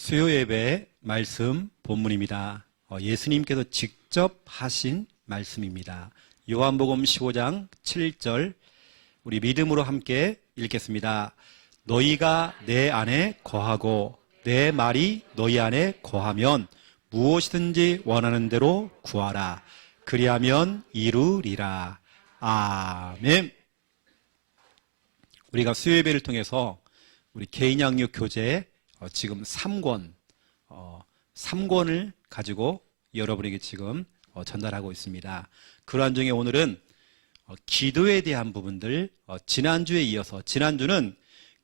수요 예배 말씀 본문입니다. 예수님께서 직접 하신 말씀입니다. 요한복음 15장 7절 우리 믿음으로 함께 읽겠습니다. 너희가 내 안에 거하고 내 말이 너희 안에 거하면 무엇이든지 원하는 대로 구하라. 그리하면 이루리라. 아멘. 우리가 수요 예배를 통해서 우리 개인 양육 교재 지금 3권을 가지고 여러분에게 지금 전달하고 있습니다. 그러한 중에 오늘은 기도에 대한 부분들, 지난주에 이어서 지난주는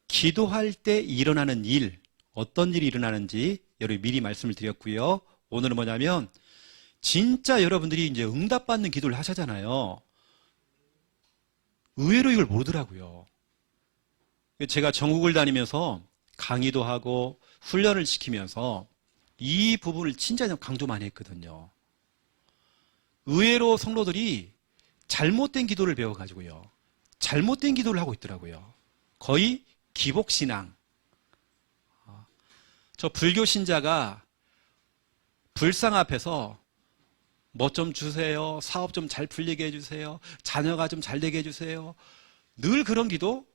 기도할 때 일어나는 일, 어떤 일이 일어나는지 여러분 미리 말씀을 드렸고요. 오늘은 뭐냐면 진짜 여러분들이 이제 응답받는 기도를 하시잖아요. 의외로 이걸 모르더라고요. 제가 전국을 다니면서 강의도 하고 훈련을 시키면서 이 부분을 진짜 강조 많이 했거든요. 의외로 성도들이 잘못된 기도를 배워가지고요. 잘못된 기도를 하고 있더라고요. 거의 기복신앙. 저 불교 신자가 불상 앞에서 뭐 좀 주세요. 사업 좀 잘 풀리게 해주세요. 자녀가 좀 잘 되게 해주세요. 늘 그런 기도?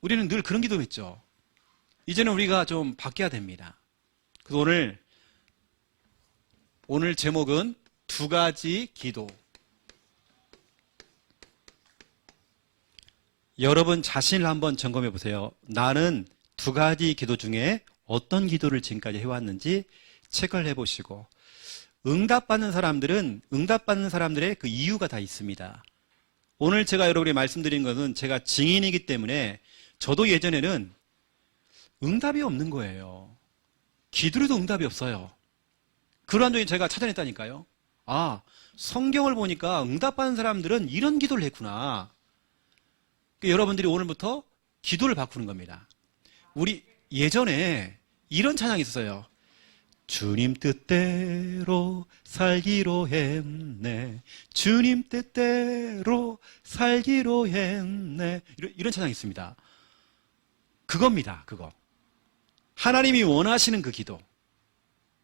우리는 늘 그런 기도 했죠. 이제는 우리가 좀 바뀌어야 됩니다. 그래서 오늘 제목은 두 가지 기도. 여러분 자신을 한번 점검해 보세요. 나는 두 가지 기도 중에 어떤 기도를 지금까지 해왔는지 체크를 해보시고, 응답받는 사람들의 그 이유가 다 있습니다. 오늘 제가 여러분에게 말씀드린 것은 제가 증인이기 때문에 저도 예전에는 응답이 없는 거예요. 기도로도 응답이 없어요. 그러한 중에 제가 찾아냈다니까요. 아, 성경을 보니까 응답받는 사람들은 이런 기도를 했구나. 그러니까 여러분들이 오늘부터 기도를 바꾸는 겁니다. 우리 예전에 이런 찬양이 있었어요. 주님 뜻대로 살기로 했네. 주님 뜻대로 살기로 했네. 이런 찬양이 있습니다. 그겁니다. 그거. 하나님이 원하시는 그 기도.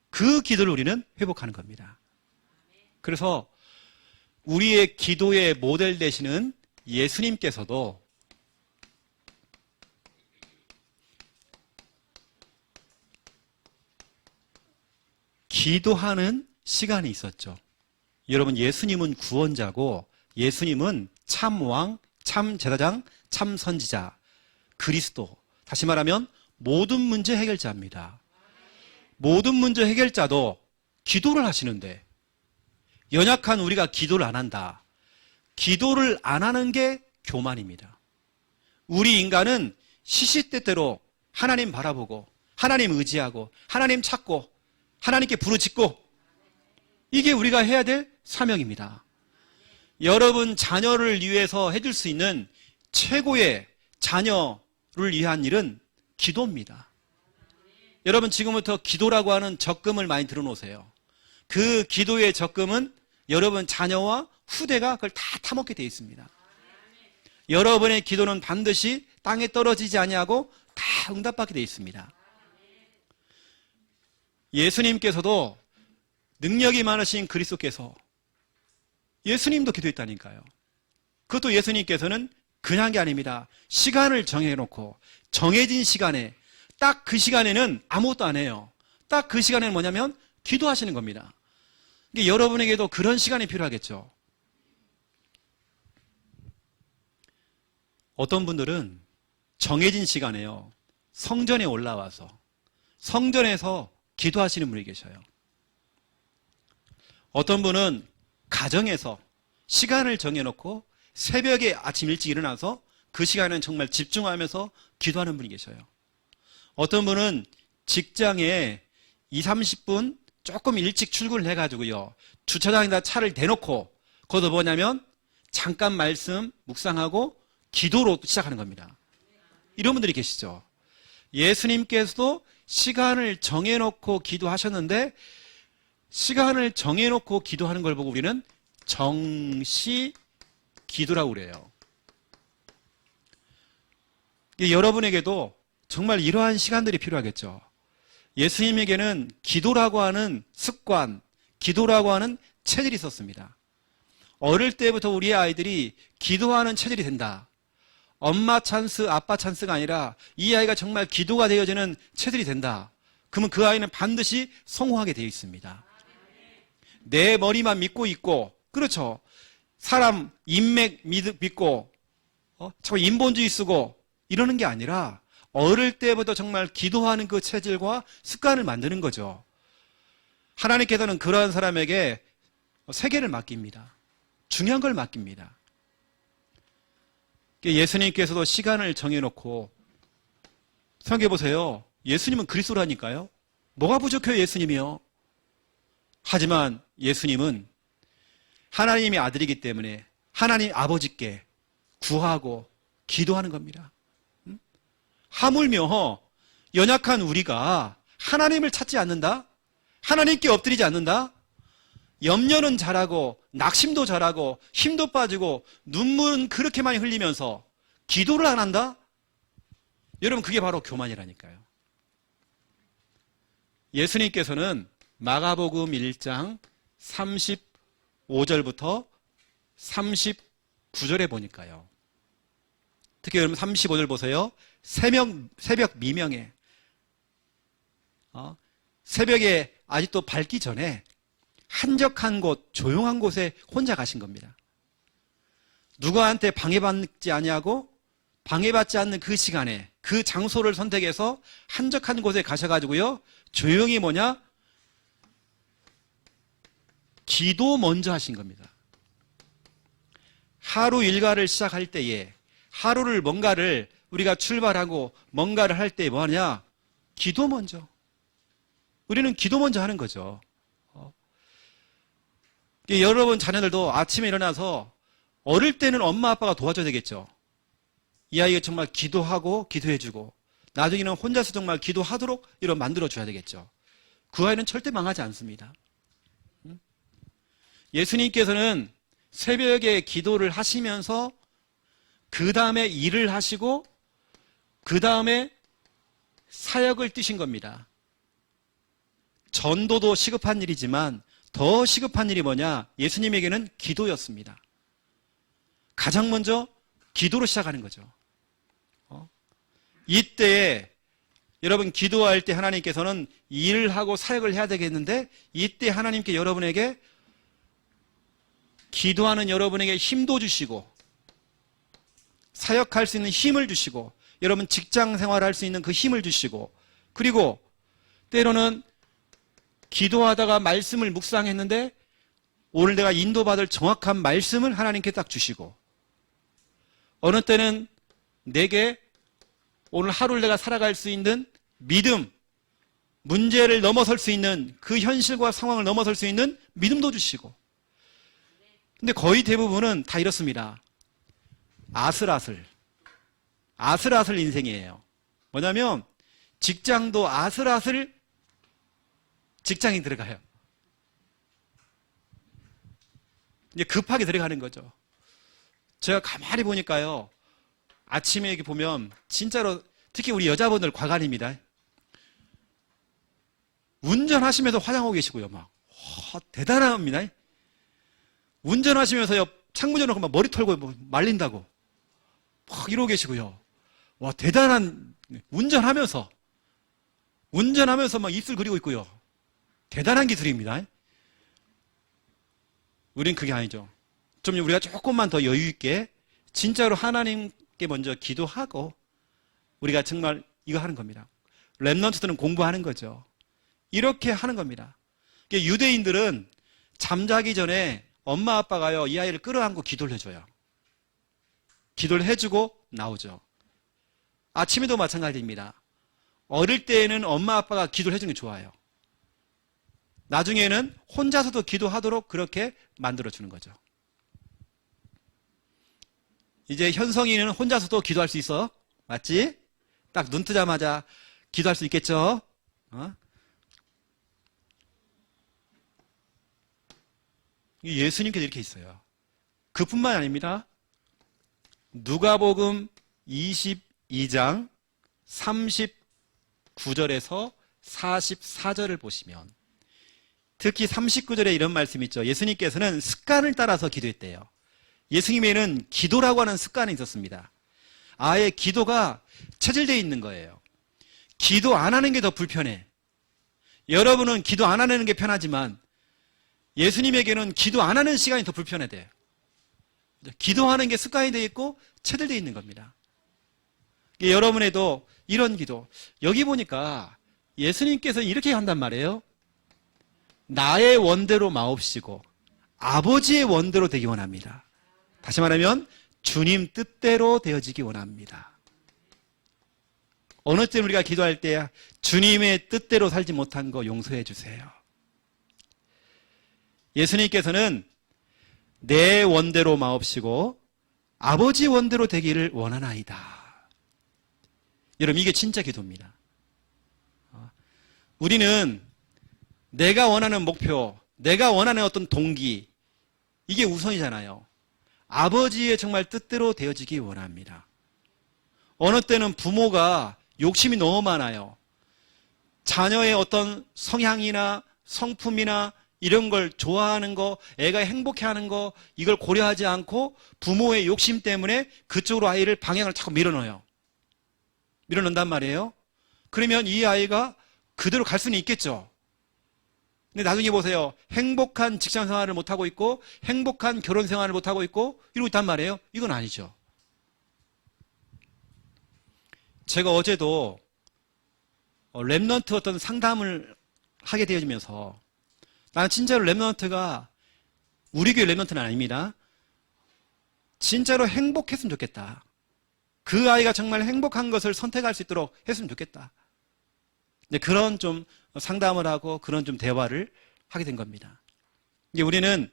그 기도를 우리는 회복하는 겁니다. 그래서 우리의 기도의 모델 되시는 예수님께서도 기도하는 시간이 있었죠. 여러분, 예수님은 구원자고 예수님은 참 왕, 참 제사장, 참 선지자, 그리스도. 다시 말하면 모든 문제 해결자입니다. 모든 문제 해결자도 기도를 하시는데 연약한 우리가 기도를 안 한다. 기도를 안 하는 게 교만입니다. 우리 인간은 시시때때로 하나님 바라보고 하나님 의지하고 하나님 찾고 하나님께 부르짖고, 이게 우리가 해야 될 사명입니다. 여러분 자녀를 위해서 해줄 수 있는 최고의 자녀를 위한 일은 기도입니다. 여러분 지금부터 기도라고 하는 적금을 많이 들어놓으세요. 그 기도의 적금은 여러분 자녀와 후대가 그걸 다 타먹게 되어 있습니다. 여러분의 기도는 반드시 땅에 떨어지지 아니하고 다 응답받게 되어 있습니다. 예수님께서도 능력이 많으신 그리스도께서 예수님도 기도했다니까요. 그것도 예수님께서는 그냥 게 아닙니다. 시간을 정해놓고 정해진 시간에 딱 그 시간에는 아무것도 안 해요. 딱 그 시간에는 뭐냐면 기도하시는 겁니다. 여러분에게도 그런 시간이 필요하겠죠. 어떤 분들은 정해진 시간에요. 성전에 올라와서 성전에서 기도하시는 분이 계셔요. 어떤 분은 가정에서 시간을 정해놓고 새벽에 아침 일찍 일어나서 그 시간은 정말 집중하면서 기도하는 분이 계셔요. 어떤 분은 직장에 20-30분 조금 일찍 출근을 해가지고요. 주차장에다 차를 대놓고 거기서 뭐냐면 잠깐 말씀 묵상하고 기도로 시작하는 겁니다. 이런 분들이 계시죠. 예수님께서도 시간을 정해놓고 기도하셨는데 시간을 정해놓고 기도하는 걸 보고 우리는 정시 기도라고 그래요. 여러분에게도 정말 이러한 시간들이 필요하겠죠. 예수님에게는 기도라고 하는 습관, 기도라고 하는 체질이 있었습니다. 어릴 때부터 우리 아이들이 기도하는 체질이 된다. 엄마 찬스, 아빠 찬스가 아니라 이 아이가 정말 기도가 되어지는 체질이 된다. 그러면 그 아이는 반드시 성공하게 되어 있습니다. 내 머리만 믿고 있고, 그렇죠. 사람 인맥 믿고, 자꾸 인본주의 쓰고 이러는 게 아니라 어릴 때부터 정말 기도하는 그 체질과 습관을 만드는 거죠. 하나님께서는 그러한 사람에게 세계를 맡깁니다. 중요한 걸 맡깁니다. 예수님께서도 시간을 정해놓고 생각해 보세요. 예수님은 그리스도라니까요. 뭐가 부족해요, 예수님이요? 하지만 예수님은 하나님의 아들이기 때문에 하나님 아버지께 구하고 기도하는 겁니다. 하물며 연약한 우리가 하나님을 찾지 않는다? 하나님께 엎드리지 않는다? 염려는 잘하고 낙심도 잘하고 힘도 빠지고 눈물은 그렇게 많이 흘리면서 기도를 안 한다? 여러분, 그게 바로 교만이라니까요. 예수님께서는 마가복음 1장 35절부터 39절에 보니까요. 특히 여러분 35절 보세요. 새벽 미명에 새벽에 아직도 밝기 전에 한적한 곳, 조용한 곳에 혼자 가신 겁니다. 누구한테 방해받지 아니하고 방해받지 않는 그 시간에 그 장소를 선택해서 한적한 곳에 가셔가지고요, 조용히 뭐냐? 기도 먼저 하신 겁니다. 하루 일과를 시작할 때에 하루를 뭔가를 우리가 출발하고 뭔가를 할 때 뭐하냐? 기도 먼저. 우리는 기도 먼저 하는 거죠. 여러분 자녀들도 아침에 일어나서 어릴 때는 엄마 아빠가 도와줘야 되겠죠. 이 아이가 정말 기도하고 기도해주고 나중에는 혼자서 정말 기도하도록 이런 만들어줘야 되겠죠. 그 아이는 절대 망하지 않습니다. 예수님께서는 새벽에 기도를 하시면서 그 다음에 일을 하시고 그 다음에 사역을 뛰신 겁니다. 전도도 시급한 일이지만 더 시급한 일이 뭐냐? 예수님에게는 기도였습니다. 가장 먼저 기도로 시작하는 거죠. 이때에 여러분 기도할 때 하나님께서는 일을 하고 사역을 해야 되겠는데 이때 하나님께 여러분에게 기도하는 여러분에게 힘도 주시고 사역할 수 있는 힘을 주시고 여러분 직장 생활할 수 있는 그 힘을 주시고 그리고 때로는 기도하다가 말씀을 묵상했는데 오늘 내가 인도받을 정확한 말씀을 하나님께 딱 주시고 어느 때는 내게 오늘 하루를 내가 살아갈 수 있는 믿음, 문제를 넘어설 수 있는 그 현실과 상황을 넘어설 수 있는 믿음도 주시고 근데 거의 대부분은 다 이렇습니다. 아슬아슬 인생이에요. 뭐냐면 직장도 아슬아슬 직장이 들어가요. 이제 급하게 들어가는 거죠. 제가 가만히 보니까요. 아침에 이렇게 보면 진짜로 특히 우리 여자분들 과간입니다. 운전하시면서 화장하고 계시고요. 막 대단합니다. 운전하시면서요. 창문 열어놓고 막 머리 털고 뭐 말린다고 막 이러고 계시고요. 와 대단한 운전하면서 막 입술 그리고 있고요. 대단한 기술입니다. 우린 그게 아니죠. 좀 우리가 조금만 더 여유 있게 진짜로 하나님께 먼저 기도하고 우리가 정말 이거 하는 겁니다. 렘넌트들은 공부하는 거죠. 이렇게 하는 겁니다. 유대인들은 잠자기 전에 엄마 아빠가요 이 아이를 끌어안고 기도를 해줘요. 기도를 해주고 나오죠. 아침에도 마찬가지입니다. 어릴 때에는 엄마 아빠가 기도를 해주는 게 좋아요. 나중에는 혼자서도 기도하도록 그렇게 만들어주는 거죠. 이제 현성이는 혼자서도 기도할 수 있어. 맞지? 딱 눈 뜨자마자 기도할 수 있겠죠? 예수님께서 이렇게 있어요. 그뿐만 아닙니다. 누가복음 22장 39절에서 44절을 보시면 특히 39절에 이런 말씀이 있죠. 예수님께서는 습관을 따라서 기도했대요. 예수님에는 기도라고 하는 습관이 있었습니다. 아예 기도가 체질되어 있는 거예요. 기도 안 하는 게 더 불편해. 여러분은 기도 안 하는 게 편하지만 예수님에게는 기도 안 하는 시간이 더 불편해요. 기도하는 게 습관이 되어 있고 체질되어 있는 겁니다. 여러분에도 이런 기도, 여기 보니까 예수님께서 이렇게 한단 말이에요. 나의 원대로 마옵시고 아버지의 원대로 되기 원합니다. 다시 말하면 주님 뜻대로 되어지기 원합니다. 어느 때 우리가 기도할 때 주님의 뜻대로 살지 못한 거 용서해 주세요. 예수님께서는 내 원대로 마옵시고 아버지 원대로 되기를 원하나이다. 여러분, 이게 진짜 기도입니다. 우리는 내가 원하는 목표, 내가 원하는 어떤 동기, 이게 우선이잖아요. 아버지의 정말 뜻대로 되어지기 원합니다. 어느 때는 부모가 욕심이 너무 많아요. 자녀의 어떤 성향이나 성품이나 이런 걸 좋아하는 거, 애가 행복해하는 거, 이걸 고려하지 않고 부모의 욕심 때문에 그쪽으로 아이를 방향을 자꾸 밀어넣어요. 밀어넣는단 말이에요. 그러면 이 아이가 그대로 갈 수는 있겠죠. 근데 나중에 보세요. 행복한 직장 생활을 못하고 있고 행복한 결혼 생활을 못하고 있고 이러고 있단 말이에요. 이건 아니죠. 제가 어제도 랩넌트 어떤 상담을 하게 되어지면서 나는 진짜로 랩넌트가 우리 교회 랩넌트는 아닙니다. 진짜로 행복했으면 좋겠다. 그 아이가 정말 행복한 것을 선택할 수 있도록 했으면 좋겠다. 이제 그런 좀 상담을 하고 그런 좀 대화를 하게 된 겁니다. 이제 우리는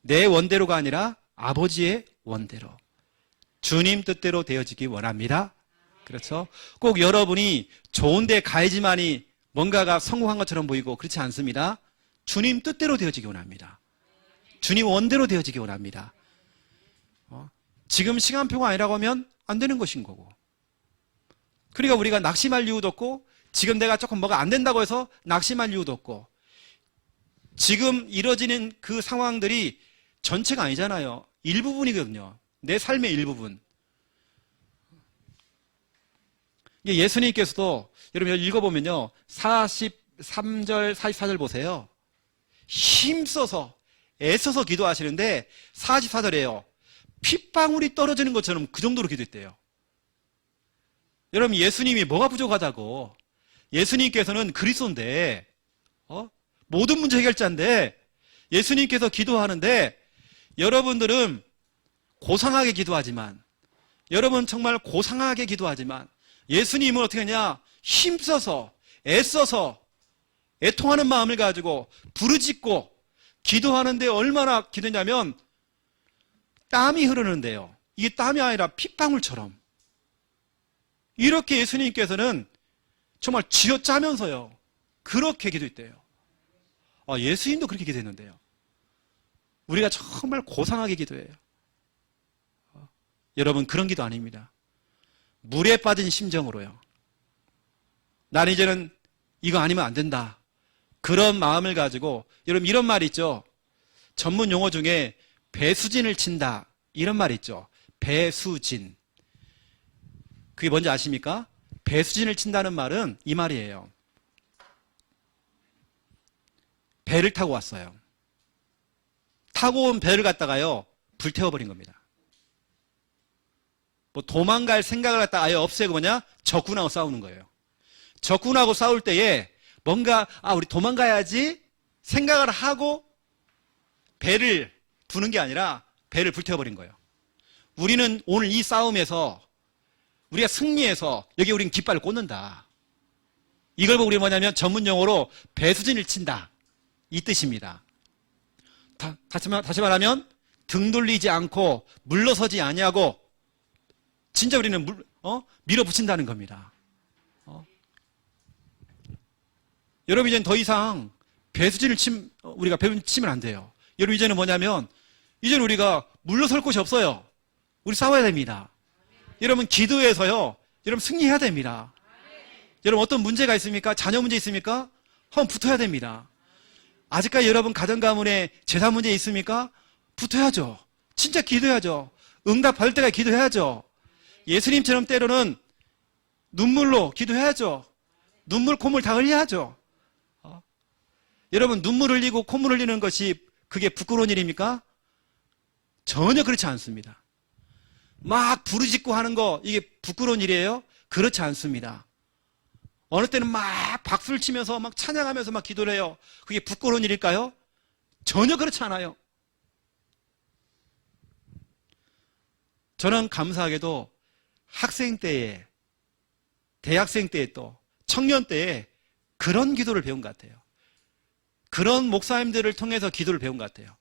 내 원대로가 아니라 아버지의 원대로, 주님 뜻대로 되어지기 원합니다. 그렇죠? 꼭 여러분이 좋은 데 가야지만이 뭔가가 성공한 것처럼 보이고 그렇지 않습니다. 주님 뜻대로 되어지기 원합니다. 주님 원대로 되어지기 원합니다. 지금 시간표가 아니라고 하면 안 되는 것인 거고. 그러니까 우리가 낙심할 이유도 없고 지금 내가 조금 뭐가 안 된다고 해서 낙심할 이유도 없고 지금 이뤄지는 그 상황들이 전체가 아니잖아요. 일부분이거든요. 내 삶의 일부분. 예수님께서도 여러분 읽어보면요. 43절, 44절 보세요. 힘써서 애써서 기도하시는데 44절에요. 핏방울이 떨어지는 것처럼 그 정도로 기도했대요. 여러분 예수님이 뭐가 부족하다고. 예수님께서는 그리스도인데 모든 문제 해결자인데 예수님께서 기도하는데 여러분들은 고상하게 기도하지만 여러분 정말 고상하게 기도하지만 예수님은 어떻게 하냐? 힘써서 애써서 애통하는 마음을 가지고 부르짖고 기도하는데 얼마나 기도냐면 땀이 흐르는데요. 이게 땀이 아니라 핏방울처럼 이렇게 예수님께서는 정말 쥐어짜면서요. 그렇게 기도했대요. 예수님도 그렇게 기도했는데요. 우리가 정말 고상하게 기도해요. 여러분 그런 기도 아닙니다. 물에 빠진 심정으로요. 나는 이제는 이거 아니면 안 된다. 그런 마음을 가지고 여러분 이런 말 있죠. 전문 용어 중에 배수진을 친다. 이런 말 있죠. 배수진. 그게 뭔지 아십니까? 배수진을 친다는 말은 이 말이에요. 배를 타고 왔어요. 타고 온 배를 갖다가요. 불태워버린 겁니다. 뭐 도망갈 생각을 갖다 아예 없애고 뭐냐? 적군하고 싸우는 거예요. 적군하고 싸울 때에 뭔가 우리 도망가야지 생각을 하고 배를 두는 게 아니라 배를 불태워버린 거예요. 우리는 오늘 이 싸움에서 우리가 승리해서 여기 우리는 깃발을 꽂는다. 이걸 보고 우리 뭐냐면 전문 용어로 배수진을 친다. 이 뜻입니다. 다시 말하면 등 돌리지 않고 물러서지 아니하고 진짜 우리는 밀어붙인다는 겁니다. 여러분 이제는 더 이상 배수진을 우리가 치면 안 돼요. 여러분 이제는 뭐냐면 이제는 우리가 물러설 곳이 없어요. 우리 싸워야 됩니다. 여러분 기도해서요. 여러분 승리해야 됩니다. 여러분 어떤 문제가 있습니까? 자녀 문제 있습니까? 한번 붙어야 됩니다. 아직까지 여러분 가정 가문에 재산 문제 있습니까? 붙어야죠. 진짜 기도해야죠. 응답 받을 때까지 기도해야죠. 예수님처럼 때로는 눈물로 기도해야죠. 눈물 콧물 다 흘려야죠. 여러분 눈물 흘리고 콧물 흘리는 것이 그게 부끄러운 일입니까? 전혀 그렇지 않습니다. 막 부르짖고 하는 거 이게 부끄러운 일이에요? 그렇지 않습니다. 어느 때는 막 박수를 치면서 막 찬양하면서 막 기도를 해요. 그게 부끄러운 일일까요? 전혀 그렇지 않아요. 저는 감사하게도 학생 때에, 대학생 때에 또 청년 때에 그런 기도를 배운 것 같아요. 그런 목사님들을 통해서 기도를 배운 것 같아요.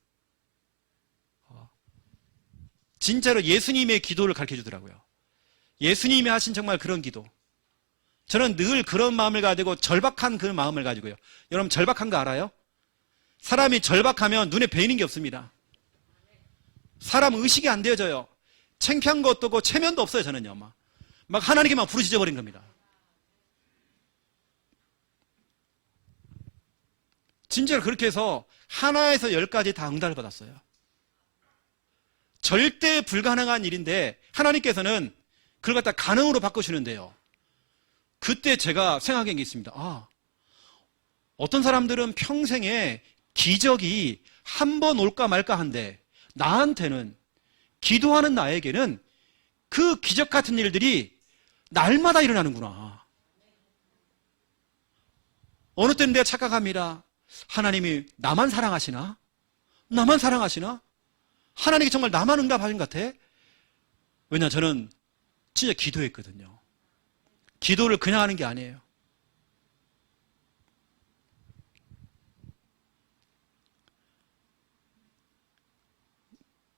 진짜로 예수님의 기도를 가르쳐 주더라고요. 예수님이 하신 정말 그런 기도. 저는 늘 그런 마음을 가지고 절박한 그 마음을 가지고요. 여러분 절박한 거 알아요? 사람이 절박하면 눈에 보이는 게 없습니다. 사람 의식이 안 되어져요. 창피한 것도 없고 체면도 없어요. 저는요. 막 하나님께만 부르짖어 버린 겁니다. 진짜로 그렇게 해서 하나에서 10까지 다 응답을 받았어요. 절대 불가능한 일인데 하나님께서는 그걸 갖다 가능으로 바꾸시는데요. 그때 제가 생각한 게 있습니다. 어떤 사람들은 평생에 기적이 한 번 올까 말까 한데 나한테는, 기도하는 나에게는 그 기적 같은 일들이 날마다 일어나는구나. 어느 때는 내가 착각합니다. 하나님이 나만 사랑하시나? 나만 사랑하시나? 하나님이 정말 나만 응답하신 것 같아? 왜냐, 저는 진짜 기도했거든요. 기도를 그냥 하는 게 아니에요.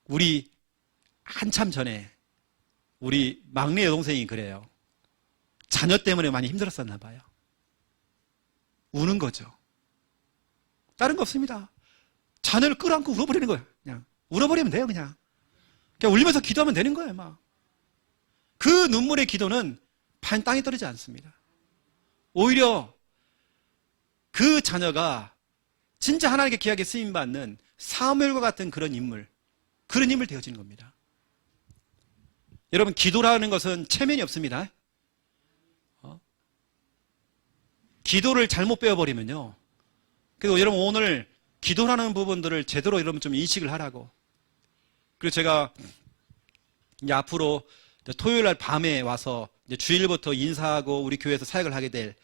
우리 한참 전에 우리 막내 여동생이 그래요. 자녀 때문에 많이 힘들었었나 봐요. 우는 거죠. 다른 거 없습니다. 자녀를 끌어안고 울어버리는 거예요. 그냥 울어버리면 돼요. 그냥 울면서 기도하면 되는 거예요. 막. 그 눈물의 기도는 반 땅에 떨어지지 않습니다. 오히려 그 자녀가 진짜 하나님께 귀하게 쓰임받는 사무엘과 같은 그런 인물 되어지는 겁니다. 여러분 기도라는 것은 체면이 없습니다. 기도를 잘못 배워버리면요. 그리고 여러분 오늘 기도라는 부분들을 제대로 여러분 좀 인식을 하라고. 그리고 제가 이제 앞으로 토요일 날 밤에 와서 이제 주일부터 인사하고 우리 교회에서 사역을 하게 될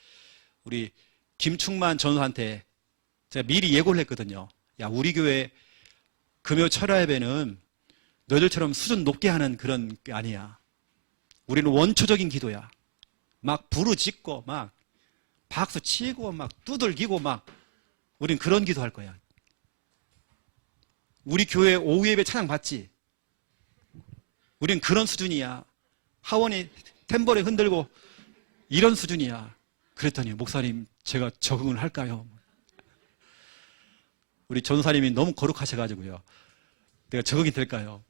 우리 김충만 전우한테 제가 미리 예고를 했거든요. 야, 우리 교회 금요 철야 예배는 너희들처럼 수준 높게 하는 그런 게 아니야. 우리는 원초적인 기도야. 막 부르짖고 막 박수 치고 막 두들기고 막 우린 그런 기도 할 거야. 우리 교회 오후 예배 찬양 받지? 우린 그런 수준이야. 하원이 탬버리 흔들고 이런 수준이야. 그랬더니 목사님 제가 적응을 할까요? 우리 전사님이 너무 거룩하셔가지고요. 내가 적응이 될까요?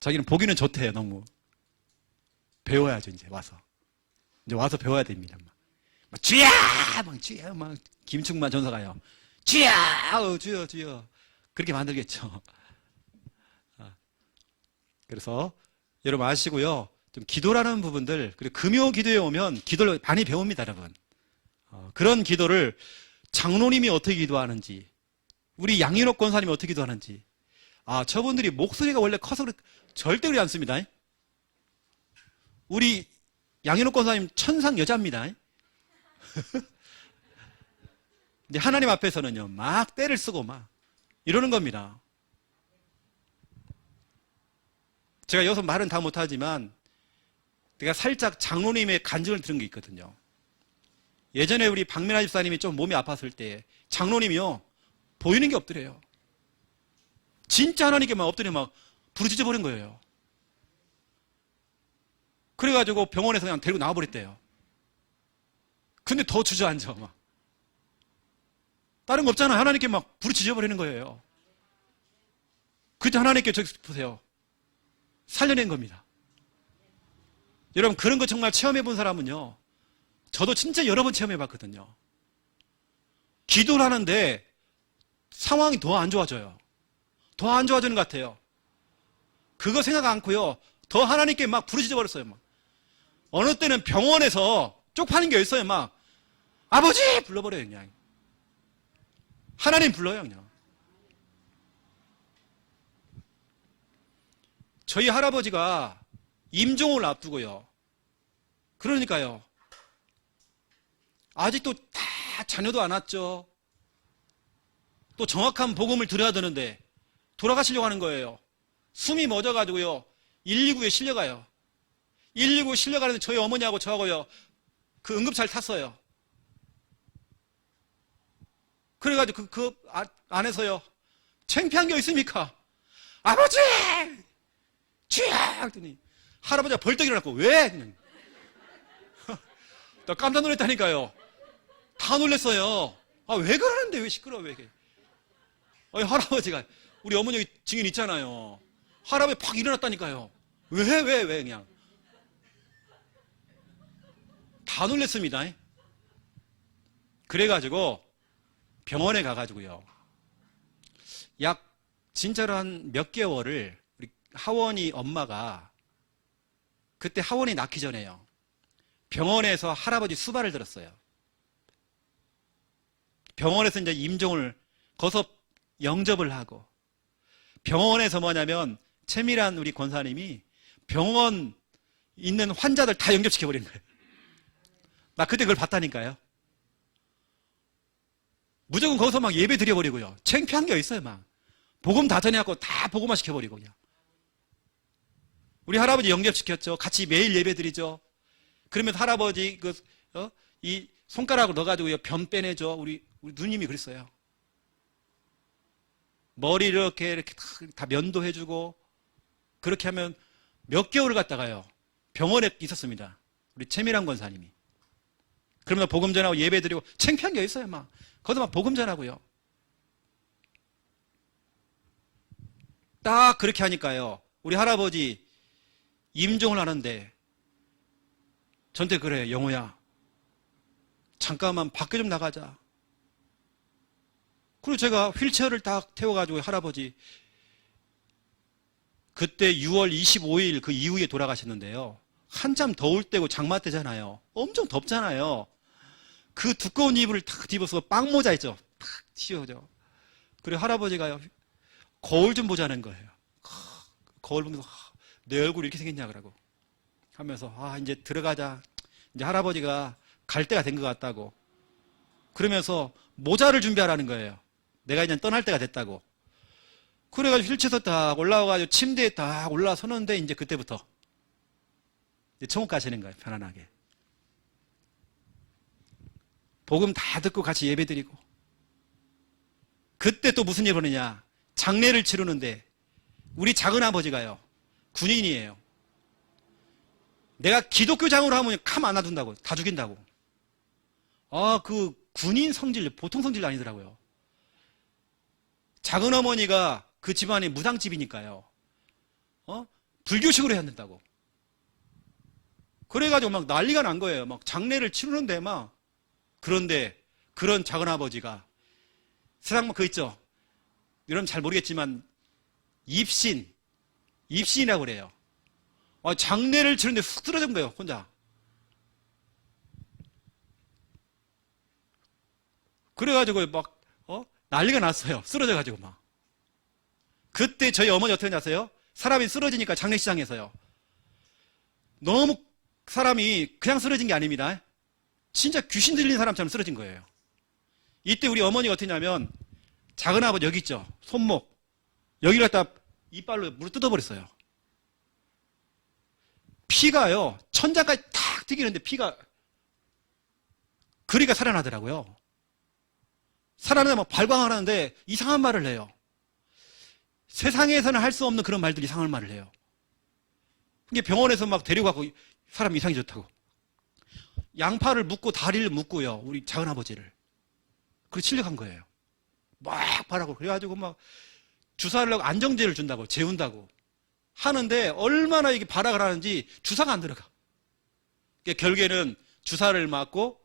자기는 보기는 좋대요. 너무 배워야죠. 이제 와서 배워야 됩니다. 막 주야, 막 주야, 막 김충만 전사가요. 주야, 주여, 주여. 그렇게 만들겠죠. 그래서 여러분 아시고요. 좀 기도라는 부분들, 그리고 금요 기도에 오면 기도를 많이 배웁니다, 여러분. 그런 기도를 장로님이 어떻게 기도하는지, 우리 양인옥 권사님이 어떻게 기도하는지. 저분들이 목소리가 원래 커서 절대 그렇지 않습니다. 우리 양인옥 권사님 천상 여자입니다. 근데 하나님 앞에서는요, 막 때를 쓰고 막 이러는 겁니다. 제가 여기서 말은 다 못하지만 내가 살짝 장로님의 간증을 들은 게 있거든요. 예전에 우리 박민아 집사님이 좀 몸이 아팠을 때 장로님이요, 보이는 게 없더래요. 진짜 하나님께 막 엎드려 막 부르짖어 버린 거예요. 그래가지고 병원에서 그냥 데리고 나와버렸대요. 근데 더 주저앉아 막. 다른 거 없잖아. 하나님께 막 부르짖어 버리는 거예요. 그때 하나님께 저기 보세요. 살려낸 겁니다. 여러분 그런 거 정말 체험해 본 사람은요, 저도 진짜 여러 번 체험해 봤거든요. 기도를 하는데 상황이 더 안 좋아져요. 더 안 좋아지는 것 같아요. 그거 생각 않고요. 더 하나님께 막 부르짖어 버렸어요. 막. 어느 때는 병원에서 쪽파는 게 있어요. 막 아버지 불러버려요. 그냥 하나님 불러요. 그냥. 저희 할아버지가 임종을 앞두고요. 그러니까요. 아직도 다 자녀도 안 왔죠. 또 정확한 복음을 들어야 되는데 돌아가시려고 하는 거예요. 숨이 멎어가지고요. 119에 실려가요. 119에 실려가는데 저희 어머니하고 저하고요. 그 응급차를 탔어요. 그래가지고 그 안에서요. 창피한 게 있습니까? 아버지! 쥐야! 했더니 할아버지가 벌떡 일어났고 왜? 그냥. 나 깜짝 놀랐다니까요. 다 놀랐어요. 아, 왜 그러는데 왜 시끄러워 왜 이렇게. 할아버지가 우리 어머니 증인 있잖아요. 할아버지 팍 일어났다니까요. 왜 그냥. 다 놀랐습니다. 그래가지고 병원에 가가지고요. 약 진짜로 한 몇 개월을 우리 하원이 엄마가 그때 하원이 낳기 전에요. 병원에서 할아버지 수발을 들었어요. 병원에서 이제 임종을 거서 영접을 하고 병원에서 뭐냐면 채밀한 우리 권사님이 병원 있는 환자들 다 영접시켜버린 거예요. 나 그때 그걸 봤다니까요. 무조건 거기서 막 예배 드려버리고요. 창피한 게 있어요. 막 복음 다 전해갖고 다 복음화 시켜버리고 그냥. 우리 할아버지 영접시켰죠. 같이 매일 예배 드리죠. 그러면 할아버지 이 손가락으로 넣어가지고 변 빼내죠. 우리 누님이 그랬어요. 머리 이렇게 다 면도해주고 그렇게 하면 몇 개월을 갔다가요. 병원에 있었습니다. 우리 최미란 권사님이. 그러면 복음 전하고 예배 드리고 창피한 게 있어요. 막 거기서 막 복음 전하고요. 딱 그렇게 하니까요. 우리 할아버지 임종을 하는데 전때 그래 영호야 잠깐만 밖에 좀 나가자. 그리고 제가 휠체어를 딱 태워가지고 할아버지 그때 6월 25일 그 이후에 돌아가셨는데요. 한참 더울 때고 장마 때잖아요. 엄청 덥잖아요. 그 두꺼운 이불을 탁 뒤집어서 빵모자 있죠. 탁 씌워죠. 그리고 할아버지가요. 거울 좀 보자는 거예요. 거울 보면서 내 얼굴이 이렇게 생겼냐 그러고 하면서 이제 들어가자. 이제 할아버지가 갈 때가 된 것 같다고. 그러면서 모자를 준비하라는 거예요. 내가 이제 떠날 때가 됐다고. 그래가지고 휠체어에서 딱 올라와가지고 침대에 딱 올라서는데 이제 그때부터 이제 천국 가시는 거예요. 편안하게. 복음 다 듣고 같이 예배 드리고. 그때 또 무슨 일이 벌어지냐. 장례를 치르는데 우리 작은아버지가요. 군인이에요. 내가 기독교장으로 하면 가만 안 놔둔다고. 다 죽인다고. 그 군인 성질 보통 성질 아니더라고요. 작은어머니가 그 집안이 무당집이니까요. 불교식으로 해야 된다고. 그래가지고 막 난리가 난 거예요. 막 장례를 치르는데 막. 그런데 그런 작은아버지가 세상 뭐 그 있죠. 여러분 잘 모르겠지만 입신이라고 그래요. 장례를 치르는데 훅 쓰러진 거예요. 혼자. 그래가지고 막 난리가 났어요. 쓰러져가지고 막. 그때 저희 어머니 어떻게 하냐세요? 사람이 쓰러지니까 장례식장에서요. 너무 사람이 그냥 쓰러진 게 아닙니다. 진짜 귀신 들린 사람처럼 쓰러진 거예요. 이때 우리 어머니가 어떻게 했냐면 작은아버지 여기 있죠. 손목. 여기를 갖다 이빨로 물을 뜯어버렸어요. 피가요. 천장까지 탁 튀기는데 피가 그리가 살아나더라고요. 살아나면 발광을 하는데 이상한 말을 해요. 세상에서는 할 수 없는 그런 말들 이상한 말을 해요. 그게 병원에서 막 데려가고 사람 이상이 좋다고. 양팔을 묶고 다리를 묶고요. 우리 작은아버지를. 그리고 실력한 거예요. 막 바라고. 그래가지고 막 주사를 하고 안정제를 준다고. 재운다고. 하는데 얼마나 이게 발악을 하는지 주사가 안 들어가. 결국에는 주사를 맞고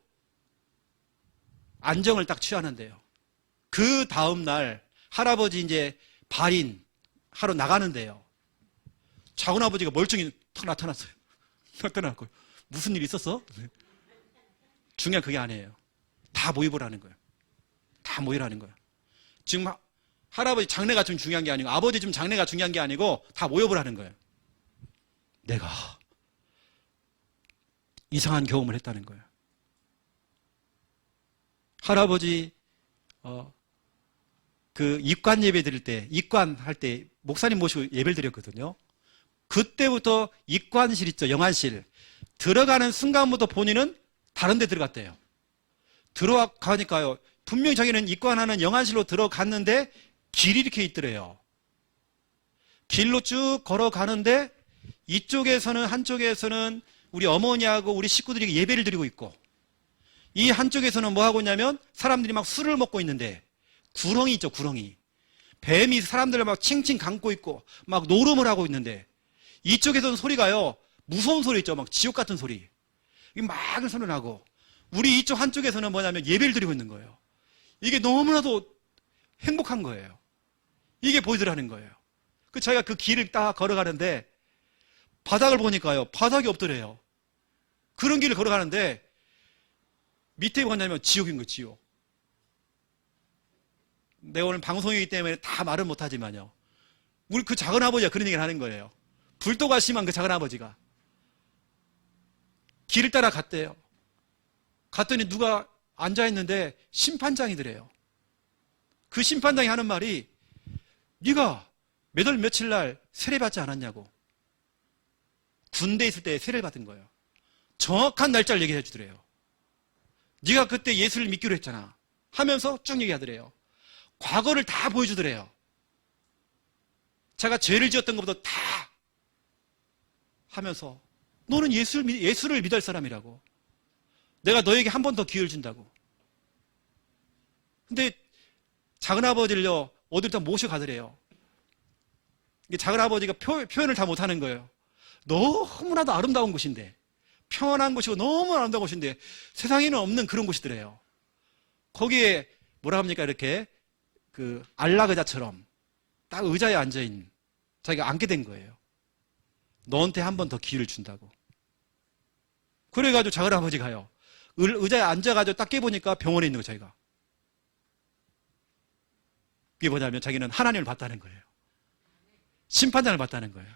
안정을 딱 취하는데요. 그 다음날 할아버지 이제 발인 하러 나가는데요. 작은아버지가 멀쩡히 탁 나타났어요. 나타났고 무슨 일 있었어? 중요한 그게 아니에요. 다 모이보라는 거예요. 다 모이라는 거예요. 지금 할아버지 장례가 좀 중요한 게 아니고 아버지 좀 장례가 중요한 게 아니고 다 모여보라는 거예요. 내가 이상한 경험을 했다는 거예요. 할아버지 그 입관 예배 드릴 때 입관할 때 목사님 모시고 예배를 드렸거든요. 그때부터 입관실 있죠. 영안실 들어가는 순간부터 본인은 다른 데 들어갔대요. 들어가니까요. 분명히 자기는 입관하는 영안실로 들어갔는데 길이 이렇게 있더래요. 길로 쭉 걸어가는데 이쪽에서는 한쪽에서는 우리 어머니하고 우리 식구들이 예배를 드리고 있고 이 한쪽에서는 뭐 하고 있냐면 사람들이 막 술을 먹고 있는데 구렁이 있죠. 구렁이. 뱀이 사람들을 막 칭칭 감고 있고 막 노름을 하고 있는데 이쪽에서는 소리가요. 무서운 소리 있죠. 막 지옥 같은 소리. 막 소리 나고 우리 이쪽 한쪽에서는 뭐냐면 예배를 드리고 있는 거예요. 이게 너무나도 행복한 거예요. 이게 보이더라는 거예요. 저희가 그 길을 딱 걸어가는데 바닥을 보니까요. 바닥이 없더래요. 그런 길을 걸어가는데 밑에 뭐냐면 지옥인 거예요. 지옥. 내가 오늘 방송이기 때문에 다 말은 못하지만요. 우리 그 작은아버지가 그런 얘기를 하는 거예요. 불도가 심한 그 작은아버지가 길을 따라 갔대요. 갔더니 누가 앉아있는데 심판장이더래요. 그 심판장이 하는 말이 네가 몇 월 며칠 날 세례받지 않았냐고. 군대에 있을 때 세례를 받은 거예요. 정확한 날짜를 얘기해 주더래요. 네가 그때 예수를 믿기로 했잖아 하면서 쭉 얘기하더래요. 과거를 다 보여주더래요. 제가 죄를 지었던 것보다 다 하면서 너는 예수를 믿을 사람이라고. 내가 너에게 한 번 더 기회를 준다고. 근데 작은아버지를요 어딜 다 모셔가더래요. 작은아버지가 표현을 다 못하는 거예요. 너무나도 아름다운 곳인데 평안한 곳이고 너무 아름다운 곳인데 세상에는 없는 그런 곳이더래요. 거기에 뭐라 합니까 이렇게 그 안락 의자처럼 딱 의자에 앉아있는 자기가 앉게 된 거예요. 너한테 한 번 더 기회를 준다고. 그래가지고 작은아버지가요 의자에 앉아가지고 딱 깨보니까 병원에 있는 거예요. 자기가. 그게 뭐냐면 자기는 하나님을 봤다는 거예요. 심판장을 봤다는 거예요.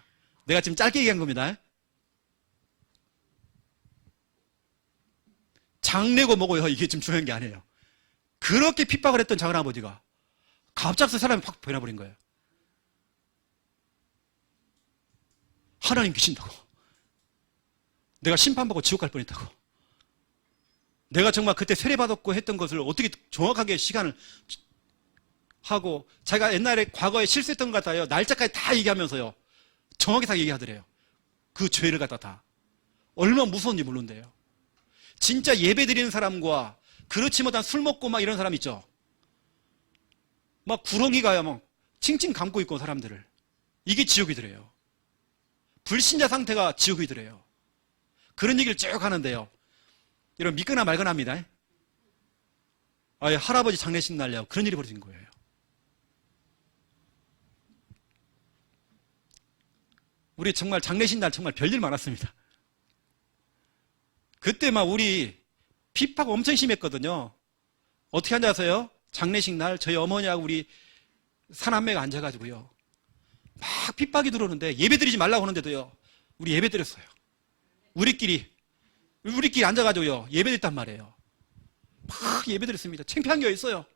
내가 지금 짧게 얘기한 겁니다. 장례고 뭐고요. 이게 지금 중요한 게 아니에요. 그렇게 핍박을 했던 작은아버지가 갑작스레 사람이 확 변해버린 거예요. 하나님 계신다고. 내가 심판받고 지옥 갈 뻔했다고. 내가 정말 그때 세례받았고 했던 것을 어떻게 정확하게 시간을 하고 자기가 옛날에 과거에 실수했던 것 같아요. 날짜까지 다 얘기하면서요. 정확히 다 얘기하더래요. 그 죄를 갖다 다. 얼마나 무서운지 모르는데요. 진짜 예배 드리는 사람과 그렇지 못한 술 먹고 막 이런 사람 있죠. 막 구렁이가요. 막 칭칭 감고 있고 사람들을. 이게 지옥이더래요. 불신자 상태가 지옥이더래요. 그런 얘기를 쭉 하는데요. 여러분 믿거나 말거나 합니다. 할아버지 장례식 날요. 그런 일이 벌어진 거예요. 우리 정말 장례식 날 정말 별일 많았습니다. 그때 막 우리 핍박 엄청 심했거든요. 어떻게 앉아서요? 장례식 날 저희 어머니하고 우리 사남매가 앉아가지고요. 막 핍박이 들어오는데 예배 드리지 말라고 하는데도요. 우리 예배 드렸어요. 우리끼리 앉아가지고요. 예배 드렸단 말이에요. 막 예배 드렸습니다. 창피한 게 있어요.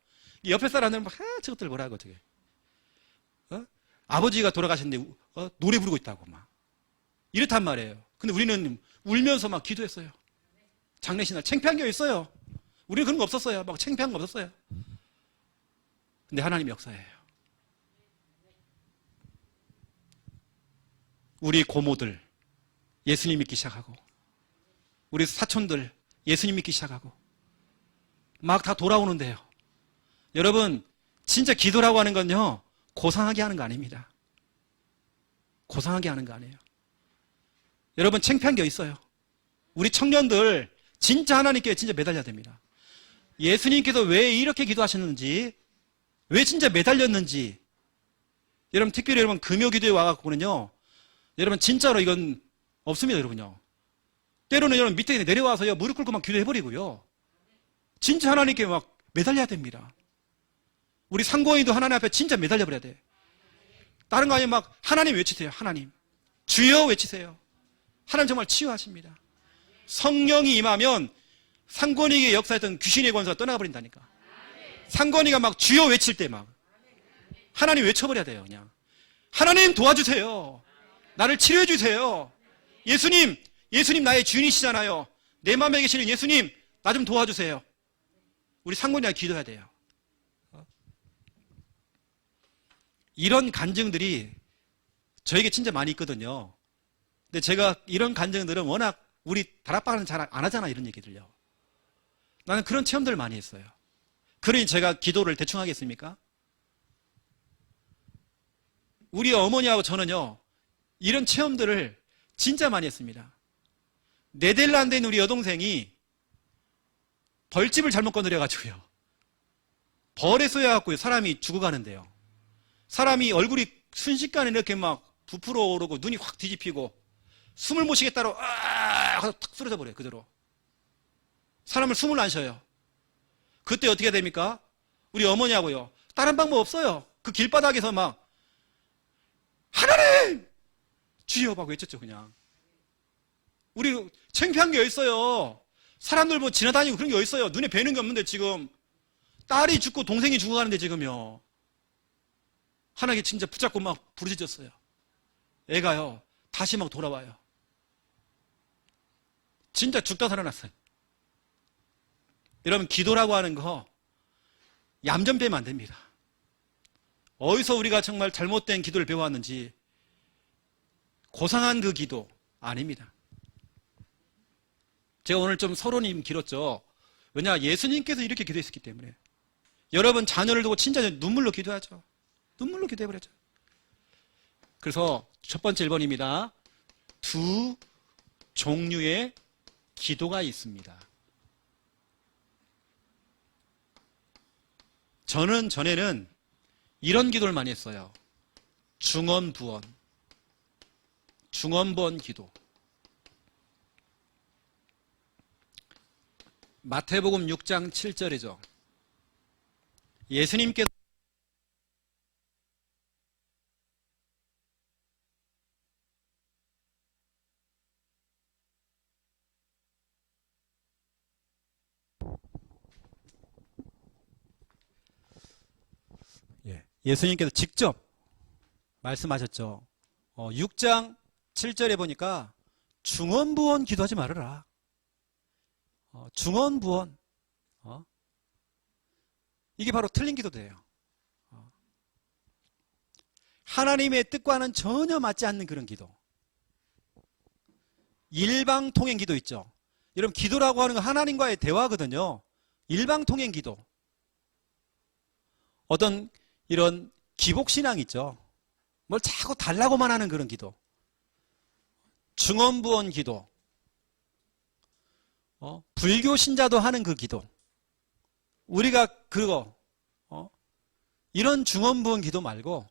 옆에 사람들은 막 저것들 뭐라고 저게. 아버지가 돌아가셨는데 노래 부르고 있다고 막 이렇단 말이에요. 근데 우리는 울면서 막 기도했어요. 장례식 날 창피한 게 있어요. 우리는 그런 거 없었어요. 막 창피한 거 없었어요. 근데 하나님 역사예요. 우리 고모들 예수님 믿기 시작하고 우리 사촌들 예수님 믿기 시작하고 막 다 돌아오는데요. 여러분 진짜 기도라고 하는 건요. 고상하게 하는 거 아닙니다. 고상하게 하는 거 아니에요. 여러분 창피한 게 있어요. 우리 청년들 진짜 하나님께 진짜 매달려야 됩니다. 예수님께서 왜 이렇게 기도하셨는지, 왜 진짜 매달렸는지, 여러분 특별히 여러분 금요 기도에 와갖고는요, 여러분 진짜로 이건 없습니다, 여러분요. 때로는 여러분 밑에 내려와서요 무릎 꿇고 막 기도해버리고요, 진짜 하나님께 막 매달려야 됩니다. 우리 상고인도 하나님 앞에 진짜 매달려버려야 돼. 다른 거 아니면 막 하나님 외치세요. 하나님 주여 외치세요. 하나님 정말 치유하십니다. 성령이 임하면 상권이에게 역사했던 귀신의 권세가 떠나버린다니까. 상권이가 막 주여 외칠 때 막 하나님 외쳐버려야 돼요. 그냥 하나님 도와주세요. 나를 치료해 주세요. 예수님 나의 주인이시잖아요. 내 마음에 계시는 예수님 나 좀 도와주세요. 우리 상권이가 기도해야 돼요. 이런 간증들이 저에게 진짜 많이 있거든요. 근데 제가 이런 간증들은 워낙 우리 다락방은 잘 안 하잖아, 이런 얘기들요. 나는 그런 체험들을 많이 했어요. 그러니 제가 기도를 대충 하겠습니까? 우리 어머니하고 저는요, 이런 체험들을 진짜 많이 했습니다. 네덜란드에 있는 우리 여동생이 벌집을 잘못 건드려가지고요, 벌에 쏘여갖고 사람이 죽어가는데요. 사람이 얼굴이 순식간에 이렇게 막 부풀어 오르고 눈이 확 뒤집히고 숨을 못 쉬겠다고 하고 탁 쓰러져 버려요. 그대로 사람을 숨을 안 쉬어요. 그때 어떻게 됩니까? 우리 어머니하고요, 다른 방법 없어요. 그 길바닥에서 막 하나님 주여 하고 외쳤죠. 그냥 우리 창피한 게 어딨어요. 사람들 뭐 지나다니고 그런 게 어딨어요. 눈에 뵈는 게 없는데 지금 딸이 죽고 동생이 죽어가는데 지금요, 하나님께 진짜 붙잡고 막 부르짖었어요. 애가요 다시 막 돌아와요. 진짜 죽다 살아났어요. 여러분 기도라고 하는 거 얌전 빼면 안 됩니다. 어디서 우리가 정말 잘못된 기도를 배워왔는지, 고상한 그 기도 아닙니다. 제가 오늘 좀 서론이 길었죠. 왜냐, 예수님께서 이렇게 기도했기 때문에. 여러분 자녀를 두고 진짜 눈물로 기도하죠. 눈물로 기도해버렸죠. 그래서 첫 번째 1번입니다. 두 종류의 기도가 있습니다. 저는 전에는 이런 기도를 많이 했어요. 중언부언 기도. 마태복음 6장 7절이죠. 예수님께서 예수님께서 직접 말씀하셨죠. 6장 7절에 보니까 중언부언 기도하지 말아라. 중언부언. 이게 바로 틀린 기도돼요. 하나님의 뜻과는 전혀 맞지 않는 그런 기도. 일방통행 기도 있죠. 여러분 기도라고 하는 건 하나님과의 대화거든요. 일방통행 기도. 어떤 이런 기복신앙 있죠. 뭘 자꾸 달라고만 하는 그런 기도. 중언부언 기도. 불교 신자도 하는 그 기도. 우리가 그거 이런 중언부언 기도 말고,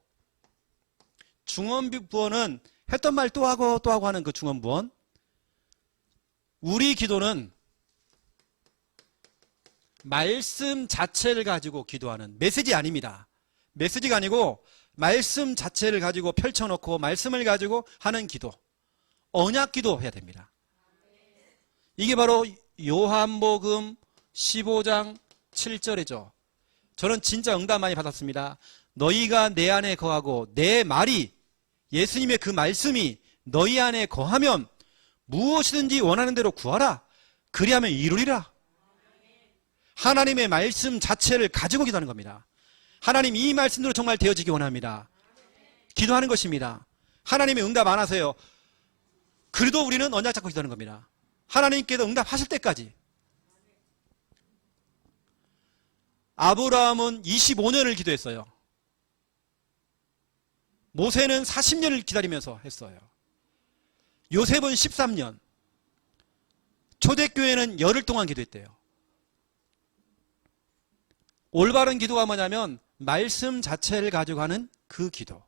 중언부언은 했던 말 또 하고 또 하고 하는 그 중언부언. 우리 기도는 말씀 자체를 가지고 기도하는, 메시지 아닙니다. 메시지가 아니고 말씀 자체를 가지고 펼쳐놓고 말씀을 가지고 하는 기도, 언약 기도 해야 됩니다. 이게 바로 요한복음 15장 7절이죠. 저는 진짜 응답 많이 받았습니다. 너희가 내 안에 거하고 내 말이, 예수님의 그 말씀이 너희 안에 거하면 무엇이든지 원하는 대로 구하라. 그리하면 이루리라. 하나님의 말씀 자체를 가지고 기도하는 겁니다. 하나님 이 말씀대로 정말 되어지기 원합니다. 기도하는 것입니다. 하나님의 응답 안 하세요. 그래도 우리는 언약 잡고 기도하는 겁니다. 하나님께서 응답하실 때까지. 아브라함은 25년을 기도했어요. 모세는 40년을 기다리면서 했어요. 요셉은 13년. 초대교회는 열흘 동안 기도했대요. 올바른 기도가 뭐냐면 말씀 자체를 가지고 하는 그 기도.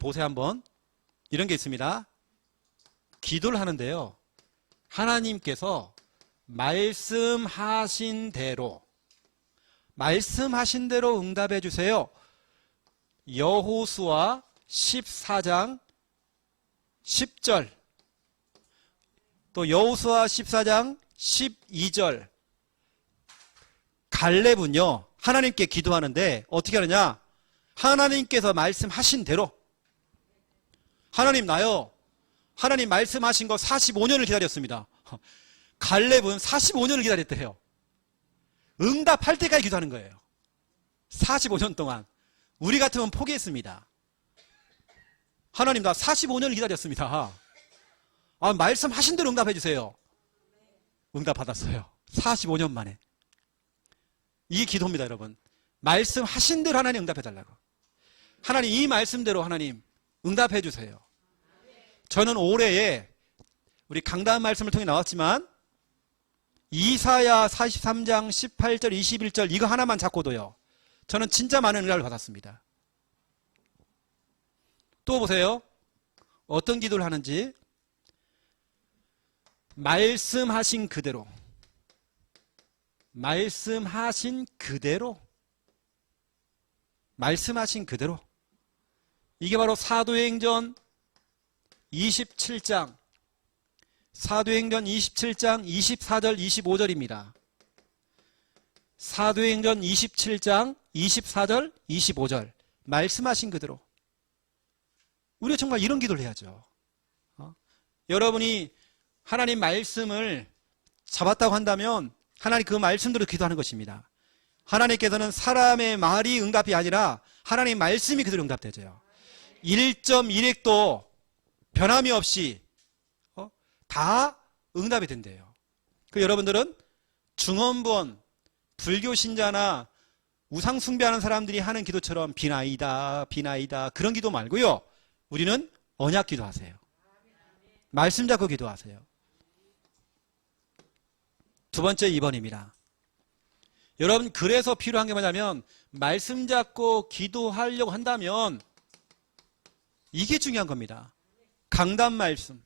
보세요 한번. 이런 게 있습니다. 기도를 하는데요. 하나님께서 말씀하신 대로 응답해 주세요. 여호수아 14장 10절, 또 여호수아 14장 12절. 갈렙은요, 하나님께 기도하는데 어떻게 하느냐? 하나님께서 말씀하신 대로. 하나님 나요, 하나님 말씀하신 거 45년을 기다렸습니다. 갈렙은 45년을 기다렸대요. 응답할 때까지 기도하는 거예요. 45년 동안. 우리 같으면 포기했습니다. 하나님 나 45년을 기다렸습니다. 말씀하신 대로 응답해 주세요. 응답 받았어요. 45년 만에. 이게 기도입니다, 여러분. 말씀하신 대로 하나님 응답해 달라고. 하나님 이 말씀대로 하나님 응답해 주세요. 저는 올해에 우리 강단 말씀을 통해 나왔지만 이사야 43장 18절 21절 이거 하나만 잡고도요, 저는 진짜 많은 응답을 받았습니다. 또 보세요. 어떤 기도를 하는지. 말씀하신 그대로. 말씀하신 그대로. 말씀하신 그대로. 이게 바로 사도행전 27장 24절 25절입니다. 사도행전 27장 24절 25절. 말씀하신 그대로. 우리가 정말 이런 기도를 해야죠. 여러분이 하나님 말씀을 잡았다고 한다면 하나님 그 말씀대로 기도하는 것입니다. 하나님께서는 사람의 말이 응답이 아니라 하나님 말씀이 그대로 응답되죠. 1.1핵도 변함이 없이 다 응답이 된대요. 그 여러분들은 중언부언, 불교 신자나 우상 숭배하는 사람들이 하는 기도처럼 비나이다 비나이다 그런 기도 말고요, 우리는 언약 기도하세요. 말씀 잡고 기도하세요. 두 번째 2번입니다. 여러분, 그래서 필요한 게 뭐냐면 말씀 잡고 기도하려고 한다면 이게 중요한 겁니다. 강단 말씀.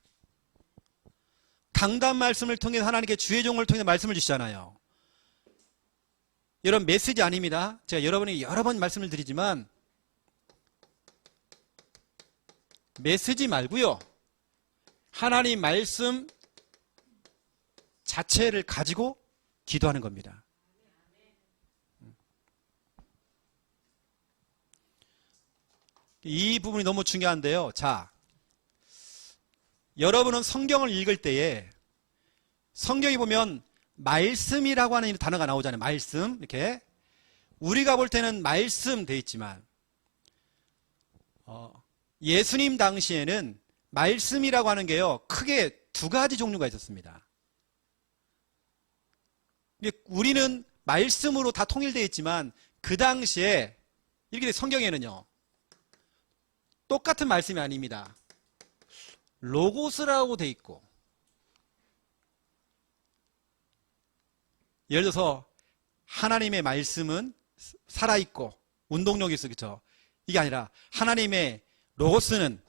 강단 말씀을 통해 하나님께 주의 종을 통해 말씀을 주시잖아요. 여러분, 메시지 아닙니다. 제가 여러분에게 여러 번 말씀을 드리지만 메시지 말고요, 하나님 말씀 자체를 가지고 기도하는 겁니다. 이 부분이 너무 중요한데요. 자, 여러분은 성경을 읽을 때에 성경에 보면 말씀이라고 하는 단어가 나오잖아요. 말씀. 이렇게 우리가 볼 때는 말씀 돼 있지만 예수님 당시에는 말씀이라고 하는 게요, 크게 두 가지 종류가 있었습니다. 우리는 말씀으로 다 통일되어 있지만 그 당시에 이렇게 성경에는요, 똑같은 말씀이 아닙니다. 로고스라고 돼 있고, 예를 들어서 하나님의 말씀은 살아있고 운동력이 있어, 그렇죠? 이게 아니라 하나님의 로고스는,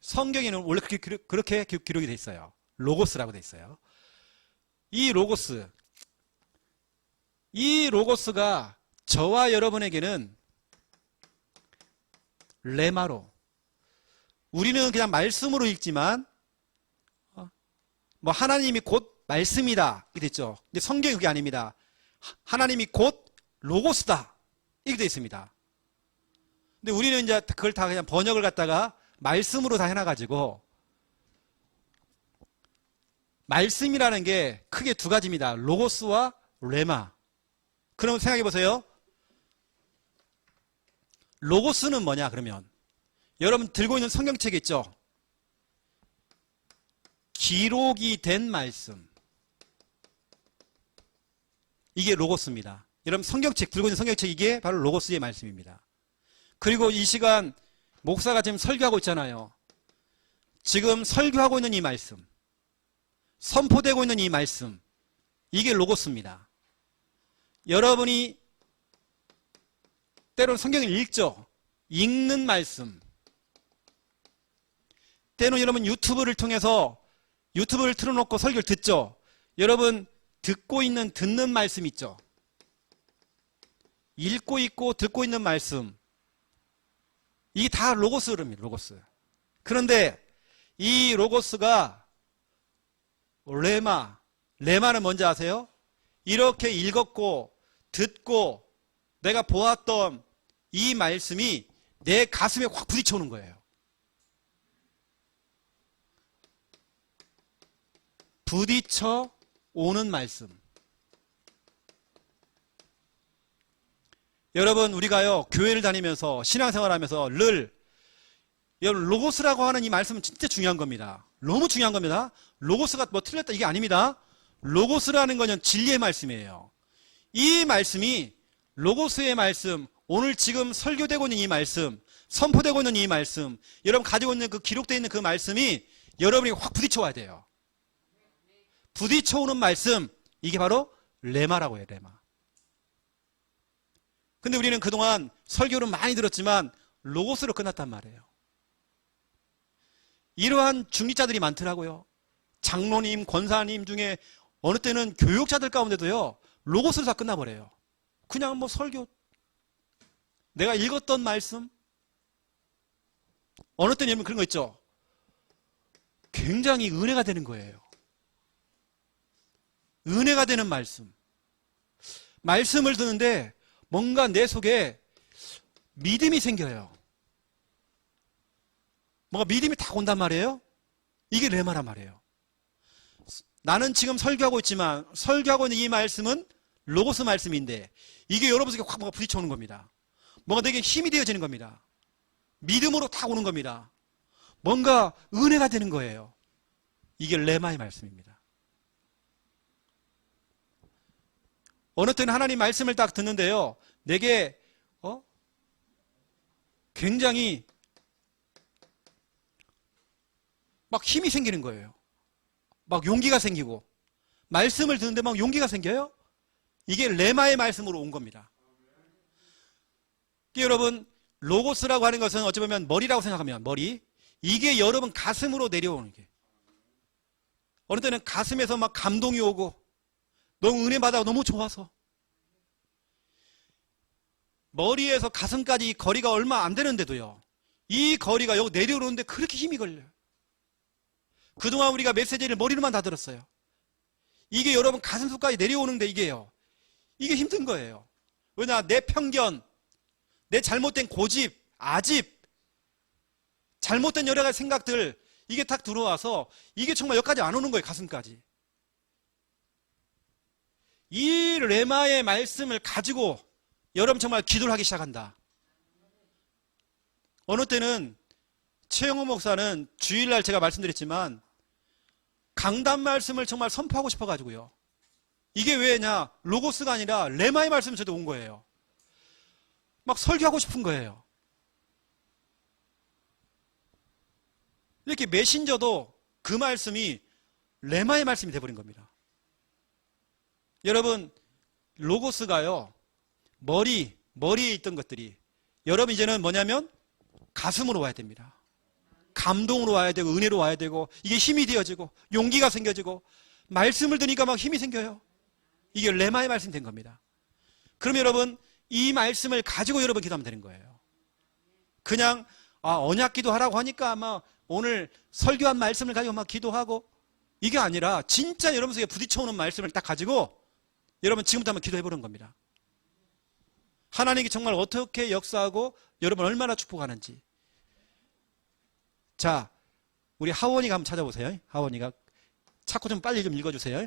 성경에는 원래 그렇게 기록이 돼 있어요. 로고스라고 돼 있어요. 이 로고스가 저와 여러분에게는 레마로, 우리는 그냥 말씀으로 읽지만 뭐 하나님이 곧 말씀이다 이렇게 됐죠. 근데 성경이 그게 아닙니다. 하나님이 곧 로고스다 이렇게 되어 있습니다. 근데 우리는 이제 그걸 다 그냥 번역을 갖다가 말씀으로 다 해놔가지고, 말씀이라는 게 크게 두 가지입니다. 로고스와 레마. 그럼 생각해 보세요. 로고스는 뭐냐 그러면, 여러분 들고 있는 성경책 있죠? 기록이 된 말씀, 이게 로고스입니다. 여러분 성경책 들고 있는 성경책, 이게 바로 로고스의 말씀입니다. 그리고 이 시간 목사가 지금 설교하고 있잖아요. 지금 설교하고 있는 이 말씀, 선포되고 있는 이 말씀, 이게 로고스입니다. 여러분이 때로는 성경을 읽죠. 읽는 말씀. 때로는 여러분 유튜브를 통해서 유튜브를 틀어놓고 설교를 듣죠. 여러분 듣는 말씀 있죠. 읽고 있고 듣고 있는 말씀. 이게 다 로고스 흐름입니다. 로고스. 그런데 이 로고스가 레마는 뭔지 아세요? 이렇게 읽었고 듣고 내가 보았던 이 말씀이 내 가슴에 확 부딪혀 오는 거예요. 부딪혀 오는 말씀. 여러분, 우리가요, 교회를 다니면서 신앙생활하면서 여러분, 로고스라고 하는 이 말씀은 진짜 중요한 겁니다. 너무 중요한 겁니다. 로고스가 뭐 틀렸다 이게 아닙니다. 로고스라는 것은 진리의 말씀이에요. 이 말씀이 로고스의 말씀, 오늘 지금 설교되고 있는 이 말씀, 선포되고 있는 이 말씀, 여러분 가지고 있는 그 기록되어 있는 그 말씀이 여러분이 확 부딪혀 와야 돼요. 부딪혀 오는 말씀, 이게 바로 레마라고 해요. 레마. 근데 우리는 그동안 설교를 많이 들었지만 로고스로 끝났단 말이에요. 이러한 중직자들이 많더라고요. 장로님, 권사님 중에 어느 때는 교육자들 가운데도요, 로고스로 다 끝나버려요. 그냥 뭐 설교, 내가 읽었던 말씀, 어느 때는 여러분 그런 거 있죠. 굉장히 은혜가 되는 거예요. 은혜가 되는 말씀. 말씀을 듣는데 뭔가 내 속에 믿음이 생겨요. 뭔가 믿음이 딱 온단 말이에요. 이게 레마란 말이에요. 나는 지금 설교하고 있지만 설교하고 있는 이 말씀은 로고스 말씀인데 이게 여러분 속에 확 뭔가 부딪혀 오는 겁니다. 뭔가 내게 힘이 되어지는 겁니다. 믿음으로 딱 오는 겁니다. 뭔가 은혜가 되는 거예요. 이게 레마의 말씀입니다. 어느 때는 하나님 말씀을 딱 듣는데요, 내게 굉장히 막 힘이 생기는 거예요. 막 용기가 생기고 말씀을 듣는데 막 용기가 생겨요. 이게 레마의 말씀으로 온 겁니다. 여러분, 로고스라고 하는 것은 어찌 보면 머리라고 생각하면 머리, 이게 여러분 가슴으로 내려오는 게, 어느 때는 가슴에서 막 감동이 오고 너무 은혜 받아 너무 좋아서 머리에서 가슴까지 거리가 얼마 안 되는데도요, 이 거리가 여기 내려오는데 그렇게 힘이 걸려요. 그동안 우리가 메시지를 머리로만 다 들었어요. 이게 여러분 가슴속까지 내려오는데 이게 힘든 거예요. 왜냐, 내 편견, 내 잘못된 고집, 아집, 잘못된 여러 가지 생각들, 이게 딱 들어와서 이게 정말 여기까지 안 오는 거예요. 가슴까지. 이 레마의 말씀을 가지고 여러분 정말 기도를 하기 시작한다. 어느 때는 최영호 목사는 주일날 제가 말씀드렸지만 강단 말씀을 정말 선포하고 싶어가지고요. 이게 왜냐, 로고스가 아니라 레마의 말씀이 저도 온 거예요. 막 설교하고 싶은 거예요. 이렇게 메신저도 그 말씀이 레마의 말씀이 돼버린 겁니다. 여러분, 로고스가요, 머리에 있던 것들이 여러분 이제는 뭐냐면 가슴으로 와야 됩니다. 감동으로 와야 되고 은혜로 와야 되고 이게 힘이 되어지고 용기가 생겨지고 말씀을 드니까 막 힘이 생겨요. 이게 레마의 말씀이 된 겁니다. 그럼 여러분, 이 말씀을 가지고 여러분 기도하면 되는 거예요. 그냥 언약 기도하라고 하니까 아마 오늘 설교한 말씀을 가지고 막 기도하고 이게 아니라 진짜 여러분 속에 부딪혀오는 말씀을 딱 가지고 여러분 지금부터 한번 기도해보는 겁니다. 하나님이 정말 어떻게 역사하고 여러분 얼마나 축복하는지. 자, 우리 하원이가 한번 찾아보세요. 하원이가 찾고 좀 빨리 좀 읽어주세요.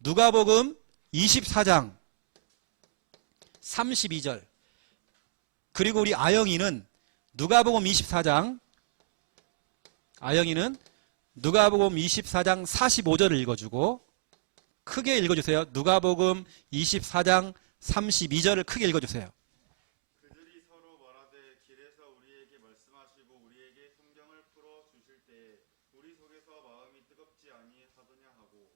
누가복음 24장 32절. 그리고 우리 아영이는 누가복음 24장 45절을 읽어주고 크게 읽어주세요. 누가복음 24장 32절을 크게 읽어주세요. 그들이 서로 말하되 길에서 우리에게 말씀하시고 우리에게 성경을 풀어 주실 때에 우리 속에서 마음이 뜨겁지 아니하더냐 하고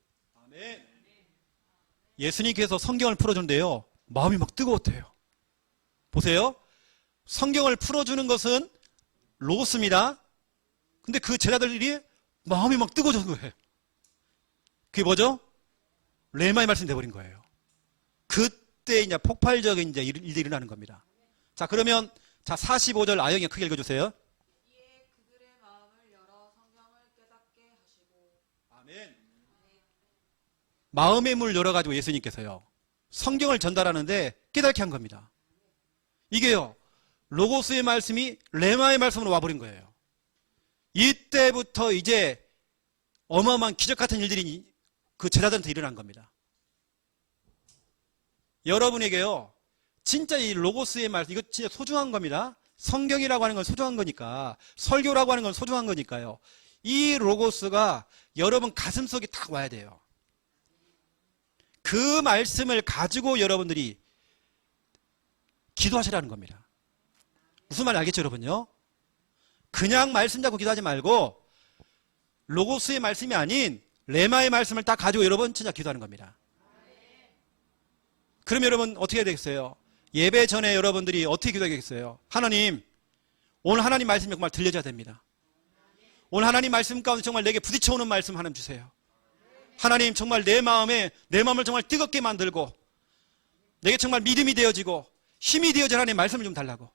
예수님께서 성경을 풀어주는데요, 마음이 막 뜨거웠대요. 보세요. 성경을 풀어주는 것은 로고스입니다. 근데 그 제자들이 마음이 막 뜨거워진 거예요. 그게 뭐죠? 레마의 말씀이 돼버린 거예요. 그때 이제 폭발적인 이제 일들이 일어나는 겁니다. 자, 그러면 자 45절 아영이 크게 읽어주세요. 이에 그들의 마음을 열어 성경을 깨닫게 하시고. 아멘. 마음의 문을 열어가지고 예수님께서요, 성경을 전달하는데 깨닫게 한 겁니다. 이게요, 로고스의 말씀이 레마의 말씀으로 와버린 거예요. 이때부터 이제 어마어마한 기적 같은 일들이 그 제자들한테 일어난 겁니다. 여러분에게요, 진짜 이 로고스의 말씀, 이거 진짜 소중한 겁니다. 성경이라고 하는 건 소중한 거니까, 설교라고 하는 건 소중한 거니까요. 이 로고스가 여러분 가슴 속에 딱 와야 돼요. 그 말씀을 가지고 여러분들이 기도하시라는 겁니다. 무슨 말인지 알겠죠, 여러분요? 그냥 말씀 잡고 기도하지 말고 로고스의 말씀이 아닌 레마의 말씀을 딱 가지고 여러분 진짜 기도하는 겁니다. 그럼 여러분 어떻게 해야 되겠어요? 예배 전에 여러분들이 어떻게 기도하겠어요? 하나님, 오늘 하나님 말씀이 정말 들려줘야 됩니다. 오늘 하나님 말씀 가운데 정말 내게 부딪혀오는 말씀 하나님 주세요. 하나님, 정말 내 마음을 정말 뜨겁게 만들고 내게 정말 믿음이 되어지고 힘이 되어진 하나님 말씀을 좀 달라고.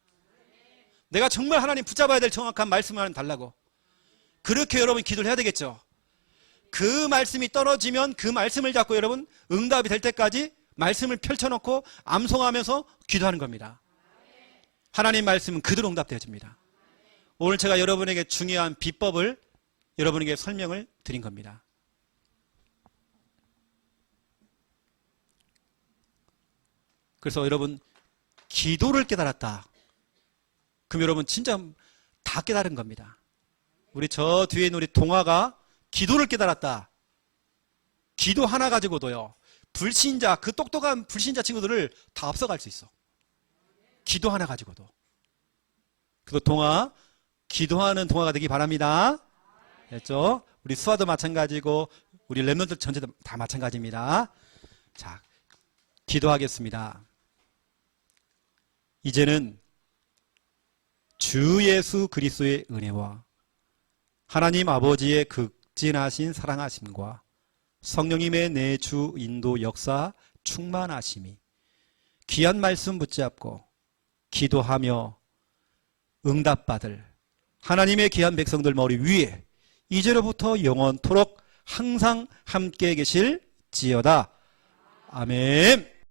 내가 정말 하나님 붙잡아야 될 정확한 말씀을 하나님 달라고. 그렇게 여러분 기도를 해야 되겠죠. 그 말씀이 떨어지면 그 말씀을 잡고 여러분 응답이 될 때까지 말씀을 펼쳐놓고 암송하면서 기도하는 겁니다. 하나님 말씀은 그대로 응답되어집니다. 오늘 제가 여러분에게 중요한 비법을 여러분에게 설명을 드린 겁니다. 그래서 여러분, 기도를 깨달았다. 그럼 여러분 진짜 다 깨달은 겁니다. 우리 저 뒤에 있는 우리 동화가 기도를 깨달았다. 기도 하나 가지고도요, 불신자, 그 똑똑한 불신자 친구들을 다 앞서갈 수 있어. 기도 하나 가지고도. 그래서 동화, 기도하는 동화가 되기 바랍니다. 됐죠? 우리 수아도 마찬가지고 우리 랩런트 전체도 다 마찬가지입니다. 자, 기도하겠습니다. 이제는 주 예수 그리스도의 은혜와 하나님 아버지의 극진하신 사랑하심과 성령님의 내주 인도 역사 충만하심이 귀한 말씀 붙잡고 기도하며 응답받을 하나님의 귀한 백성들 머리 위에 이제로부터 영원토록 항상 함께 계실지어다. 아멘.